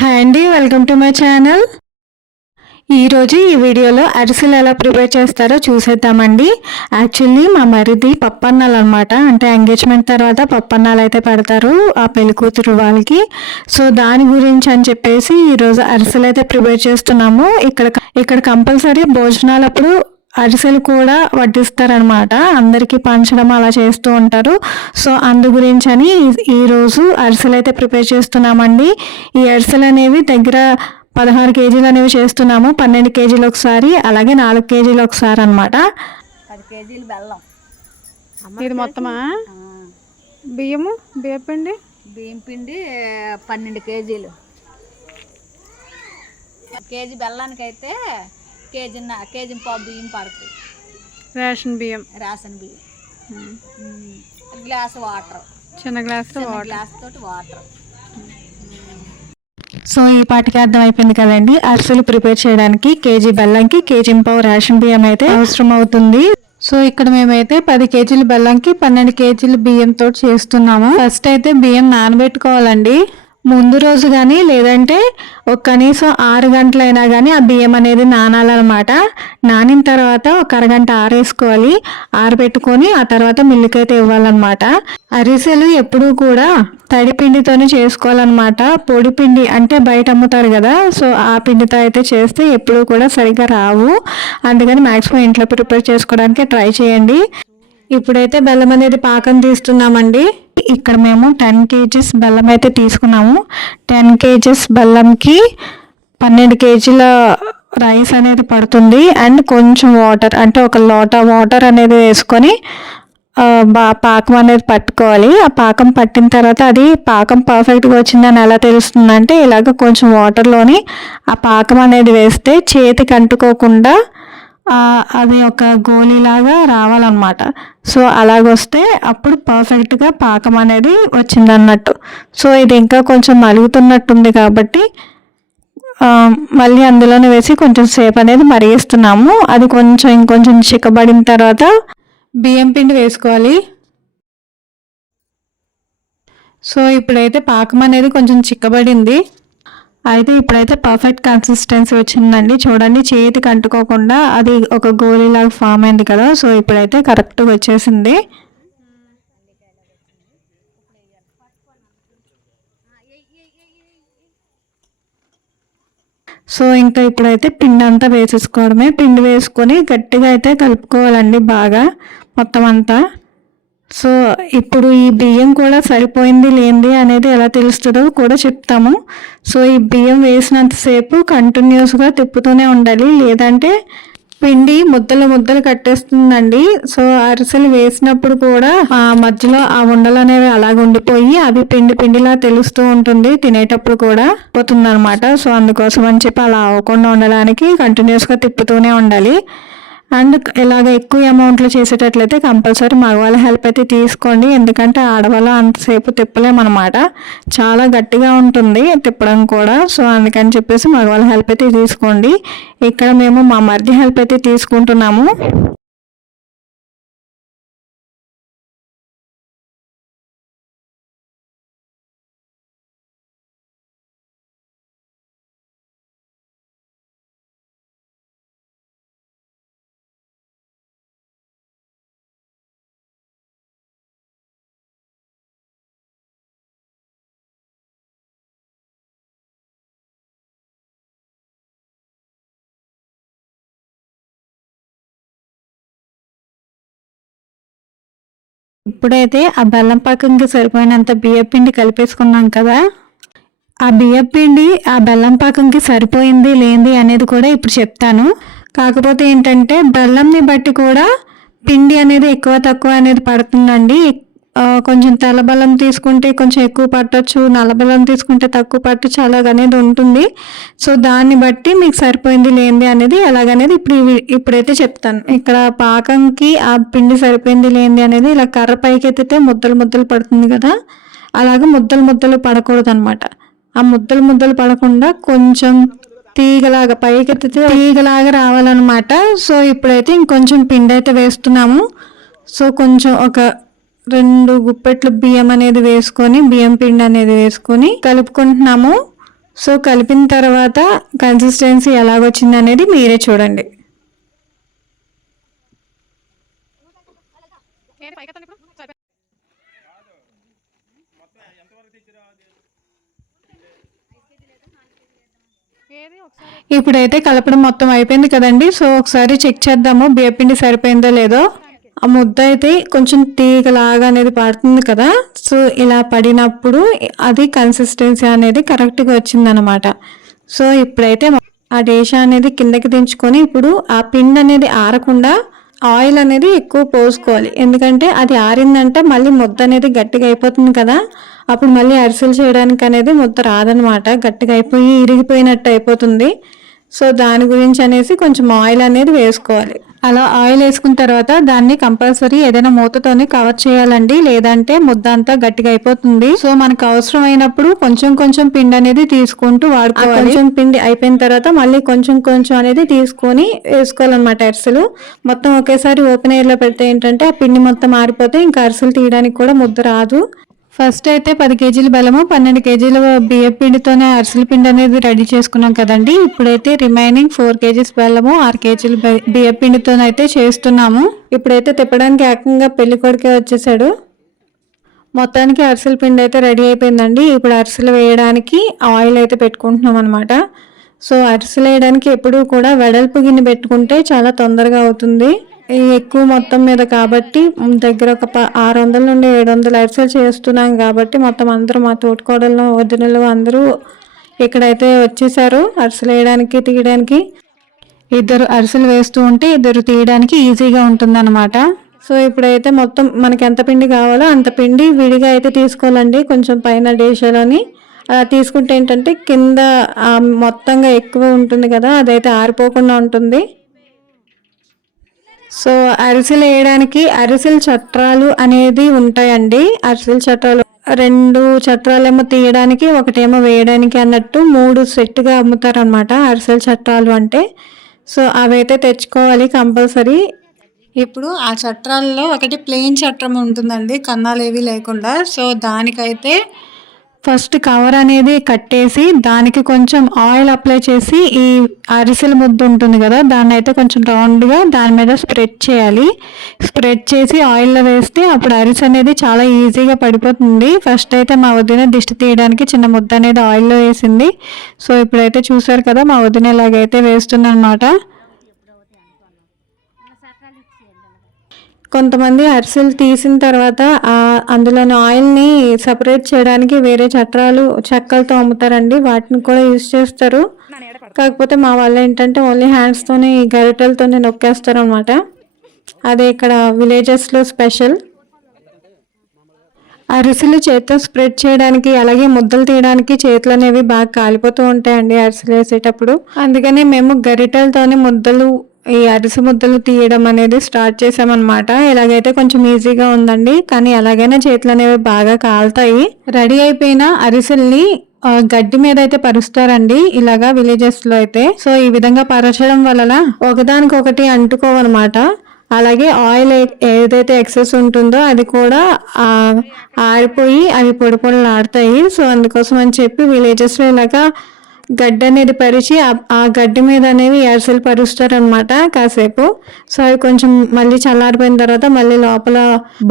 Hi అండి, welcome to my channel. ఈరోజు ఈ వీడియోలో అరిసెలు ఎలా ప్రిపేర్ చేస్తారో చూసేద్దామండి. యాక్చువల్లీ మా మరిది పప్పన్నాలు అనమాట, అంటే ఎంగేజ్మెంట్ తర్వాత పప్పన్నాలు అయితే పెడతారు ఆ పెళ్లి కూతురు వాళ్ళకి. సో దాని గురించి అని చెప్పేసి ఈరోజు అరిసెలు అయితే ప్రిపేర్ చేస్తున్నాము. ఇక్కడ కంపల్సరీ భోజనాలప్పుడు అరిసెలు కూడా వడ్డిస్తారనమాట, అందరికీ పంచడం అలా చేస్తూ ఉంటారు. సో అందు గురించి అని ఈరోజు అరిసెలు అయితే ప్రిపేర్ చేస్తున్నామండి. ఈ అరిసెలు అనేవి దగ్గర 16 కేజీలు అనేవి చేస్తున్నాము. 12 కేజీలు ఒకసారి, అలాగే 4 కేజీలు ఒకసారి అనమాట. 10 కేజీలు బెల్లం. ఇది మొత్తమా? బియ్యం పిండి 12 కేజీలు. కేజీ బెల్లానికి అయితే కేజీ పావు బియ్యం పడుతుంది. రేషన్ బియ్యం గ్లాస్ వాటర్, చిన్న గ్లాస్ తోటి వాటర్. సో ఈ పాటికి అర్థం అయిపోయింది కదండి, అరిసెలు ప్రిపేర్ చేయడానికి కేజీ బెల్లంకి కేజీ పావు రేషన్ బియ్యం అయితే అవసరం అవుతుంది. సో ఇక్కడ మేమైతే 10 కేజీల బెల్లంకి 12 కేజీల బియ్యంతో చేస్తున్నాము. ఫస్ట్ అయితే బియ్యం నానబెట్టుకోవాలండి ముందు రోజు కానీ, లేదంటే ఒక కనీసం 6 గంటలైనా కానీ ఆ బియ్యం అనేది నానాలన్నమాట. నానిన తర్వాత ఒక అరగంట ఆరేసుకోవాలి. ఆరబెట్టుకొని ఆ తర్వాత మిల్లుకైతే ఇవ్వాలన్నమాట. అరిసెలు ఎప్పుడూ కూడా తడి పిండితోనే చేసుకోవాలన్నమాట. పొడి పిండి అంటే బయట అమ్ముతారు కదా, సో ఆ పిండితో అయితే చేస్తే ఎప్పుడూ కూడా సరిగ్గా రావు. అందుకని మ్యాక్సిమం ఇంట్లో ప్రిపేర్ చేసుకోవడానికి ట్రై చేయండి. ఇప్పుడైతే బెల్లం అనేది పాకం తీస్తున్నామండి. ఇక్కడ మేము 10 కేజీస్ బెల్లం అయితే తీసుకున్నాము. 10 కేజీస్ బెల్లంకి 12 కేజీల రైస్ అనేది పడుతుంది. అండ్ కొంచెం వాటర్, అంటే ఒక లోటా వాటర్ అనేది వేసుకొని పాకం అనేది పట్టుకోవాలి. ఆ పాకం పట్టిన తర్వాత అది పాకం పర్ఫెక్ట్గా వచ్చిందని ఎలా తెలుస్తుందంటే, ఇలాగ కొంచెం వాటర్లోని ఆ పాకం అనేది వేస్తే చేతికి అంటుకోకుండా అది ఒక గోళీలాగా రావాలన్నమాట. సో అలాగొస్తే అప్పుడు పర్ఫెక్ట్గా పాకం అనేది వచ్చిందన్నట్టు. సో ఇది ఇంకా కొంచెం మరుగుతున్నట్టుంది కాబట్టి మళ్ళీ అందులోనే వేసి కొంచెం సేపు అనేది మరిగిస్తున్నాము. అది ఇంకొంచెం చిక్కబడిన తర్వాత బియ్యం పిండి వేసుకోవాలి. సో ఇప్పుడైతే పాకం అనేది కొంచెం చిక్కబడింది. అయితే ఇప్పుడైతే పర్ఫెక్ట్ కన్సిస్టెన్సీ వచ్చిందండి. చూడండి, చేతికి అంటుకోకుండా అది ఒక గోళీలాగా ఫామ్ అయింది కదా. సో ఇప్పుడైతే కరెక్ట్గా వచ్చేసింది. సో ఇంకా ఇప్పుడైతే పిండి అంతా వేసేసుకోవడమే. పిండి వేసుకొని గట్టిగా అయితే కలుపుకోవాలండి బాగా మొత్తం అంతా. సో ఇప్పుడు ఈ బియ్యం కూడా సరిపోయింది లేనిది అనేది ఎలా తెలుస్తుందో కూడా చెప్తాము. సో ఈ బియ్యం వేసినంతసేపు కంటిన్యూస్గా తిప్పుతూనే ఉండాలి, లేదంటే పిండి ముద్దలు కట్టేస్తుందండి. సో అరిసెలు వేసినప్పుడు కూడా మధ్యలో ఆ ఉండలు అనేవి అలాగ ఉండిపోయి అవి పిండిలా తెలుస్తూ ఉంటుంది, తినేటప్పుడు కూడా పోతుంది అనమాట. సో అందుకోసం అని చెప్పి అలా అవ్వకుండా ఉండడానికి కంటిన్యూస్గా తిప్పుతూనే ఉండాలి. అండ్ ఇలాగ ఎక్కువ అమౌంట్లో చేసేటట్లయితే కంపల్సరీ మగవాళ్ళ హెల్ప్ అయితే తీసుకోండి, ఎందుకంటే ఆడవాళ్ళు అంతసేపు తిప్పలేమన్నమాట. చాలా గట్టిగా ఉంటుంది తిప్పడం కూడా. సో అందుకని చెప్పేసి మగవాళ్ళ హెల్ప్ అయితే తీసుకోండి. ఇక్కడ మేము మా మరిది హెల్ప్ అయితే తీసుకుంటున్నాము. ఇప్పుడైతే ఆ బెల్లం పాకంకి సరిపోయినంత బియ్యపిండి కలిపేసుకున్నాం కదా. ఆ బియ్యపిండి ఆ బెల్లం పాకంకి సరిపోయింది లేనిది అనేది కూడా ఇప్పుడు చెప్తాను. కాకపోతే ఏంటంటే బెల్లంని బట్టి కూడా పిండి అనేది ఎక్కువ తక్కువ అనేది పడుతుందండి. కొంచెం తెల్ల బెల్లం తీసుకుంటే కొంచెం ఎక్కువ పట్టచ్చు, నల్ల బెల్లం తీసుకుంటే తక్కువ పట్టచ్చు, అలాగనేది ఉంటుంది. సో దాన్ని బట్టి మీకు సరిపోయింది లేనిది అనేది ఎలాగనేది ఇప్పుడైతే చెప్తాను. ఇక్కడ పాకంకి ఆ పిండి సరిపోయింది లేనిది అనేది ఇలా కర్ర పైకి ఎత్తితే ముద్దలు పడుతుంది కదా, అలాగే ముద్దలు పడకూడదు అనమాట. ఆ ముద్దలు పడకుండా కొంచెం తీగలాగా పైకి ఎత్తితే తీగలాగా రావాలన్నమాట. సో ఇప్పుడైతే ఇంకొంచెం పిండి అయితే వేస్తున్నాము. సో కొంచెం ఒక 2 గుప్పెట్లు బియ్యం అనేది వేసుకొని, బియ్యం పిండి అనేది వేసుకొని కలుపుకుంటున్నాము. సో కలిపిన తర్వాత కన్సిస్టెన్సీ ఎలాగొచ్చింది అనేది మీరే చూడండి. ఇప్పుడైతే కలపడం మొత్తం అయిపోయింది కదండి. సో ఒకసారి చెక్ చేద్దాము బియ్యపిండి సరిపోయిందో లేదో. ఆ ముద్ద అయితే కొంచెం తీగలాగా అనేది పడుతుంది కదా, సో ఇలా పడినప్పుడు అది కన్సిస్టెన్సీ అనేది కరెక్ట్గా వచ్చిందనమాట. సో ఇప్పుడైతే ఆ డేషా అనేది కిందకి దించుకొని ఇప్పుడు ఆ పిండి అనేది ఆరకుండా ఆయిల్ అనేది ఎక్కువ పోసుకోవాలి. ఎందుకంటే అది ఆరిందంటే మళ్ళీ ముద్ద అనేది గట్టిగా అయిపోతుంది కదా, అప్పుడు మళ్ళీ అరిసెలు చేయడానికి అనేది ముద్ద రాదనమాట, గట్టిగా అయిపోయి ఇరిగిపోయినట్టు అయిపోతుంది. సో దాని గురించి అనేసి కొంచెం ఆయిల్ అనేది వేసుకోవాలి. అలా ఆయిల్ వేసుకున్న తర్వాత దాన్ని కంపల్సరీ ఏదైనా మూతతోనే కవర్ చేయాలండి, లేదంటే ముద్ద అంతా గట్టిగా అయిపోతుంది. సో మనకు అవసరం అయినప్పుడు కొంచెం కొంచెం పిండి అనేది తీసుకుంటూ వాడుకోవాలి. కొంచెం పిండి అయిపోయిన తర్వాత మళ్ళీ కొంచెం కొంచెం అనేది తీసుకొని వేసుకోవాలన్నమాట. అరిసెలు మొత్తం ఒకేసారి ఓపెన్ ఎయిర్ లో పెడితే ఏంటంటే ఆ పిండి మొత్తం ఆరిపోతే ఇంకా అరిసెలు తీయడానికి కూడా ముద్ద రాదు. ఫస్ట్ అయితే 10 కేజీల బెల్లము 12 కేజీల బియ్య పిండితోనే అరిసెల పిండి అనేది రెడీ చేసుకున్నాం కదండి. ఇప్పుడైతే రిమైనింగ్ 4 కేజీస్ బెల్లము 6 కేజీల బియ్య పిండితోనైతే చేస్తున్నాము. ఇప్పుడైతే తిప్పడానికి ఏకంగా పెళ్లి కొడుకే వచ్చేసాడు. మొత్తానికి అరిసెల పిండి అయితే రెడీ అయిపోయిందండి. ఇప్పుడు అరిసెలు వేయడానికి ఆయిల్ అయితే పెట్టుకుంటున్నాం అనమాట. సో అరిసెలు వేయడానికి ఎప్పుడూ కూడా వెడల్పు గిన్నె పెట్టుకుంటే చాలా తొందరగా అవుతుంది. ఎక్కువ మొత్తం మీద కాబట్టి దగ్గర ఒక 600 నుండి 700 అరిసెలు చేస్తున్నాం కాబట్టి మొత్తం అందరూ మా తోటికోడళ్ళు వదినలు అందరూ ఇక్కడైతే వచ్చేసారు అరిసెలు వేయడానికి తీయడానికి. ఇద్దరు అరిసెలు వేస్తూ ఉంటే ఇద్దరు తీయడానికి ఈజీగా ఉంటుందన్నమాట. సో ఇప్పుడైతే మొత్తం మనకి ఎంత పిండి కావాలో అంత పిండి విడిగా అయితే తీసుకోవాలండి. కొంచెం పైన డేషాలోని అలా తీసుకుంటే ఏంటంటే కింద మొత్తంగా ఎక్కువ ఉంటుంది కదా, అదైతే ఆరిపోకుండా ఉంటుంది. సో అరిసెలు వేయడానికి అరిసెల చట్రాలు అనేది ఉంటాయండి. అరిసెల చట్రాలు 2 చట్రాలేమో తీయడానికి ఒకటేమో వేయడానికి అన్నట్టు 3 సెట్గా అమ్ముతారు అనమాట అరిసెల చట్రాలు అంటే. సో అవైతే తెచ్చుకోవాలి కంపల్సరీ. ఇప్పుడు ఆ చట్రాల్లో ఒకటి ప్లెయిన్ చట్రం ఉంటుందండి, కన్నాలు ఏవి లేకుండా. సో దానికైతే ఫస్ట్ కవర్ అనేది కట్టేసి దానికి కొంచెం ఆయిల్ అప్లై చేసి ఈ అరిసెల ముద్ద ఉంటుంది కదా దాన్ని అయితే కొంచెం రౌండ్గా దాని మీద స్ప్రెడ్ చేయాలి. స్ప్రెడ్ చేసి ఆయిల్లో వేస్తే అప్పుడు అరిసె అనేది చాలా ఈజీగా పడిపోతుంది. ఫస్ట్ అయితే మా వదిన దిష్టి తీయడానికి చిన్న ముద్ద అనేది ఆయిల్లో వేసింది. సో ఇప్పుడైతే చూసారు కదా మా వదిన ఇలాగైతే వేస్తుందన్నమాట. కొంతమంది అరిసెలు తీసిన తర్వాత అందులోని ఆయిల్ని సపరేట్ చేయడానికి వేరే చట్రాలు చెక్కలతో అమ్ముతారండి, వాటిని కూడా యూజ్ చేస్తారు. కాకపోతే మా వాళ్ళు ఏంటంటే ఓన్లీ హ్యాండ్స్తోనే ఈ గరిటెలతోనే నొక్కేస్తారు అనమాట. అదే ఇక్కడ విలేజెస్లో స్పెషల్. అరిసెలు చేతితో స్ప్రెడ్ చేయడానికి అలాగే ముద్దలు తీయడానికి చేతులు అనేవి బాగా కాలిపోతూ ఉంటాయండి అరిసెలు వేసేటప్పుడు. అందుకని మేము గరిటెలతోనే ముద్దలు ఈ అరిసె ముద్దలు తీయడం అనేది స్టార్ట్ చేసామన్నమాట. ఇలాగైతే కొంచెం ఈజీగా ఉందండి, కానీ ఎలాగైనా చేతులు అనేవి బాగా కాలుతాయి. రెడీ అయిపోయిన అరిసెల్ని గడ్డి మీద అయితే పరుస్తారండి ఇలాగా విలేజెస్ లో అయితే. సో ఈ విధంగా పరచడం వలన ఒకదానికొకటి అంటుకోవన్నమాట. అలాగే ఆయిల్ ఏదైతే ఎక్సెస్ ఉంటుందో అది కూడా ఆరిపోయి అవి పొడి పొడిలు ఆడతాయి. సో అందుకోసం అని చెప్పి విలేజెస్లో ఇలాగా గడ్డి అనేది పరిచి ఆ గడ్డి మీద అనేవి అరిసెలు పరుస్తారు అనమాట కాసేపు. సో అవి కొంచెం మళ్ళీ చల్లారిపోయిన తర్వాత మళ్ళీ లోపల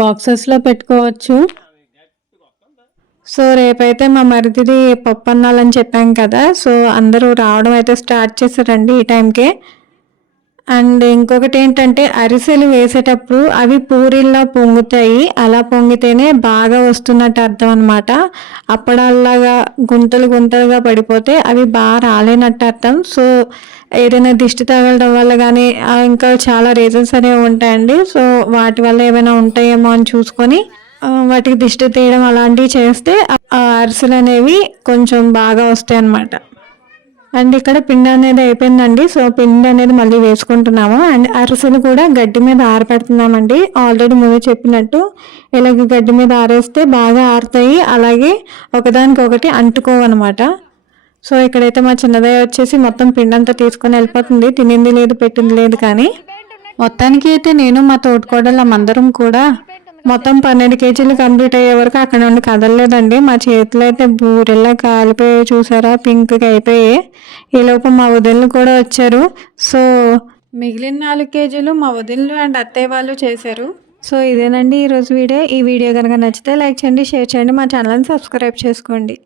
బాక్సెస్లో పెట్టుకోవచ్చు. సో రేపైతే మా మరిదిది పప్పు అన్నాలని చెప్పాం కదా, సో అందరూ రావడం అయితే స్టార్ట్ చేశారండి ఈ టైంకే. అండ్ ఇంకొకటి ఏంటంటే అరిసెలు వేసేటప్పుడు అవి పూరిల్లా పొంగుతాయి, అలా పొంగితేనే బాగా వస్తున్నట్టు అర్థం అనమాట. అప్పడాల్లాగా గుంతలు గుంతలుగా పడిపోతే అవి బాగా రాలేనట్టు అర్థం. సో ఏదైనా దిష్టి తగలడం వల్ల కానీ ఇంకా చాలా రీజన్స్ అనేవి ఉంటాయండి. సో వాటి వల్ల ఏమైనా ఉంటాయేమో అని చూసుకొని వాటికి దిష్టి తీయడం అలాంటివి చేస్తే ఆ అరిసెలు అనేవి కొంచెం బాగా వస్తాయి అన్నమాట. అండ్ ఇక్కడ పిండి అనేది అయిపోయిందండి. సో పిండి అనేది మళ్ళీ వేసుకుంటున్నాము. అండ్ అరిసెలు కూడా గడ్డి మీద ఆరపెడుతున్నామండి. ఆల్రెడీ ముందు చెప్పినట్టు ఇలాగ గడ్డి మీద ఆరేస్తే బాగా ఆరుతాయి, అలాగే ఒకదానికొకటి అంటుకోవన్నమాట. సో ఇక్కడైతే మా చిన్నదయ్య వచ్చేసి మొత్తం పిండి అంతా తీసుకొని వెళ్ళిపోతుంది, తినింది లేదు పెట్టింది లేదు. కానీ మొత్తానికి అయితే నేను మా తోటికోడళ్ళం అందరం కూడా మొత్తం 12 కేజీలు కంప్లీట్ అయ్యే వరకు అక్కడ నుండి కదలలేదండి. మా చేతులు అయితే బూరెల్లా కాలిపోయి చూసారా, పింక్గా అయిపోయి. ఈలోపు మా వదినలు కూడా వచ్చారు. సో మిగిలిన 4 కేజీలు మా వదినలు అండ్ అత్తయ్య వాళ్ళు చేశారు. సో ఇదేనండి ఈరోజు వీడియో. ఈ వీడియో కనుక నచ్చితే లైక్ చేయండి, షేర్ చేయండి, మా ఛానల్ని సబ్స్క్రైబ్ చేసుకోండి.